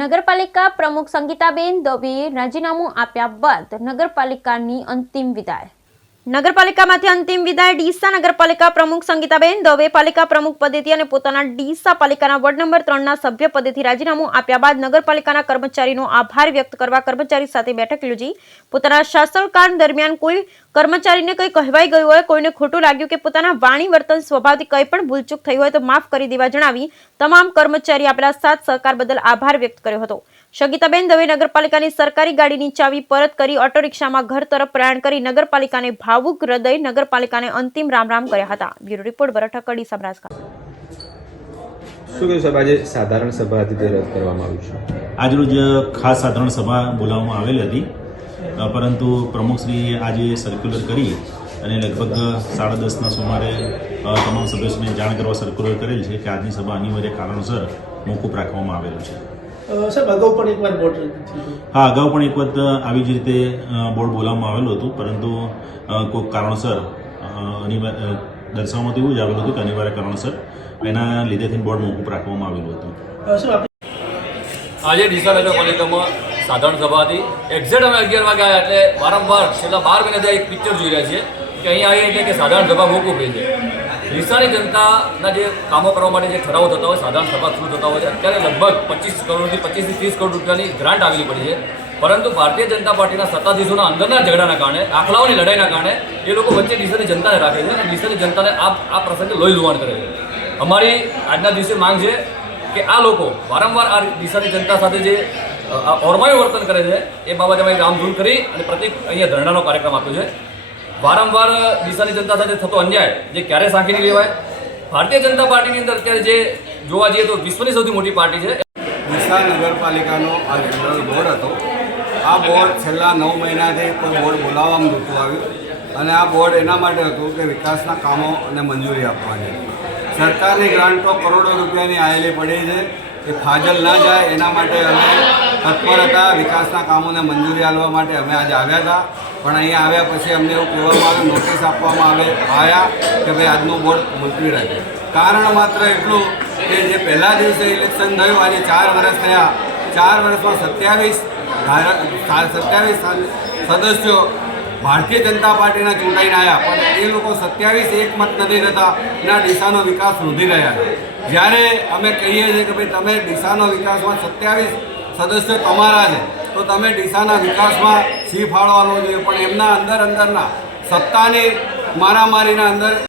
નગરપાલિકા પ્રમુખ સંગીતાબેન દવેએ રાજીનામું આપ્યા બાદ નગરપાલિકાની અંતિમ વિદાય. નગરપાલિકામાંથી અંતિમ વિદાય. ડીસા નગરપાલિકા પ્રમુખ સંગીતાબેન દવે પાલિકા પ્રમુખ પદેથી અને પોતાના ડીસા પાલિકાના વોર્ડ નંબર 3ના સભ્ય પદેથી રાજીનામું આપ્યા બાદ નગરપાલિકાના કર્મચારીનો આભાર વ્યક્ત કરવા કર્મચારી સાથે બેઠક યોજી પોતાના શાસનકાળ દરમિયાન કોઈ કર્મચારીને કંઈ કહેવાઈ ગયું હોય, કોઈને ખોટું લાગ્યું કે પોતાના વાણી વર્તન સ્વભાવથી કંઈ પણ ભૂલચૂક થઈ હોય તો માફ કરી દેવા જણાવી તમામ કર્મચારી આપેલા સાથ સહકાર બદલ આભાર વ્યક્ત કર્યો હતો. સંગીતાબેન દવે નગરપાલિકાની સરકારી ગાડીની ચાવી પરત કરી ઓટો રિક્ષામાં ઘર તરફ પ્રયાણ કરી નગરપાલિકાને ભાવુક હૃદય નગરપાલિકાને અંતિમ રામ રામ કર્યા હતા. બ્યુરો રિપોર્ટ ભરત કડી સબરાસકા. શું કહ્યું સાહેબ, આજે સાધારણ સભા હતી તે રદ કરવામાં આવી છે? આજરોજ ખાસ સાધારણ સભા બોલાવવામાં આવેલી હતી, પરંતુ પ્રમુખશ્રીએ આજે સર્ક્યુલર કરી અને લગભગ 10:30ના સુમારે તમામ સભ્યોને જાણ કરવા સર્ક્યુલર કરેલ છે કે આજની સભા અનિવાર્ય કારણોસર મોકૂફ રાખવામાં આવેલું છે. સાહેબ, અગાઉ પણ એકવાર બોર્ડ હા, અગાઉ પણ એક વખત આવી જ રીતે બોર્ડ બોલાવવામાં આવેલું હતું, પરંતુ કોઈક કારણોસર દર્શાવવામાં એવું જ આવેલું હતું કે અનિવાર્ય કારણોસર એના લીધેથી બોર્ડ મોકૂફ રાખવામાં આવેલું હતું. આજે ડીસા નગરપાલિકામાં સાધારણ સભા હતી. એક્ઝેક્ટ અમે 11 વાગે આવ્યા, એટલે વારંવાર છેલ્લા 12 મહિનાથી એક પિક્ચર જોઈ રહ્યા છીએ કે અહીંયા આવીએ એટલે કે સાધારણ સભા મોકૂફ રહી છે. ડીસાની જનતાના જે કામો કરવા માટે જે ઠરાવો થતા હોય, સાધારણ સભા થ્રુ થતા હોય છે. અત્યારે લગભગ 25 થી 30 કરોડ રૂપિયાની ગ્રાન્ટ આવેલી પડી છે, પરંતુ ભારતીય જનતા પાર્ટીના સત્તાધીશોના અંદરના ઝઘડાના કારણે, આંકડાઓની લડાઈના કારણે એ લોકો વચ્ચે ડીસાની જનતાને રાખે છે અને ડીસાની જનતાને આ પ્રસંગે લોહી લુહાણ કરે છે. અમારી આજના દિવસે માંગ છે કે આ લોકો વારંવાર આ ડીસાની જનતા સાથે જે ઓરમાયું વર્તન કરે છે એ બાબતે અમે રામધૂન કરી અને પ્રતિક અહીંયા ધરણાનો કાર્યક્રમ આપ્યો છે. વારંવાર ડીસાની જનતા સાથે થતો અન્યાય જે ક્યારે સાંખી નહીં લેવાય. ભારતીય જનતા પાર્ટીની અંદર અત્યારે જે જોવા જઈએ તો વિશ્વની સૌથી મોટી પાર્ટી છે. ડીસા નગરપાલિકાનો આ જનરલ બોર્ડ હતો. આ બોર્ડ છેલ્લા 9 મહિનાથી કોઈ બોર્ડ બોલાવવામાં નહોતું આવ્યું અને આ બોર્ડ એના માટે હતું કે વિકાસના કામો અને મંજૂરી આપવાની. સરકારની ગ્રાન્ટો કરોડો રૂપિયાની આવેલી પડી છે, એ ફાજલ ના જાય એના માટે અમે તત્પર હતા. વિકાસના કામોને મંજૂરી આપવા માટે અમે આજે આવ્યા હતા, પણ અહીંયા આવ્યા પછી અમને એવું કહેવામાં આવ્યું, નોટિસ આપવામાં આવ્યા કે ભાઈ આજનું બોર્ડ મુલતવી રાખે. કારણ માત્ર એટલું કે જે પહેલા દિવસે ઇલેક્શન થયું, આજે 4 વર્ષ થયા. 4 વર્ષમાં 27 સદસ્યો ભારતીય જનતા પાર્ટીના ચૂંટાઈને આવ્યા, પણ એ લોકો 27 એકમત નથી થતા એના ડીસાનો વિકાસ વધી રહ્યા છે. જ્યારે અમે કહીએ છીએ કે ભાઈ તમે ડીસાનો વિકાસમાં 27 સદસ્યો તમારા છે તો તમે ડીસાના વિકાસમાં સી ફાળવાનો જોઈએ, પણ એમના અંદરના સત્તાની મારામારીના અંદર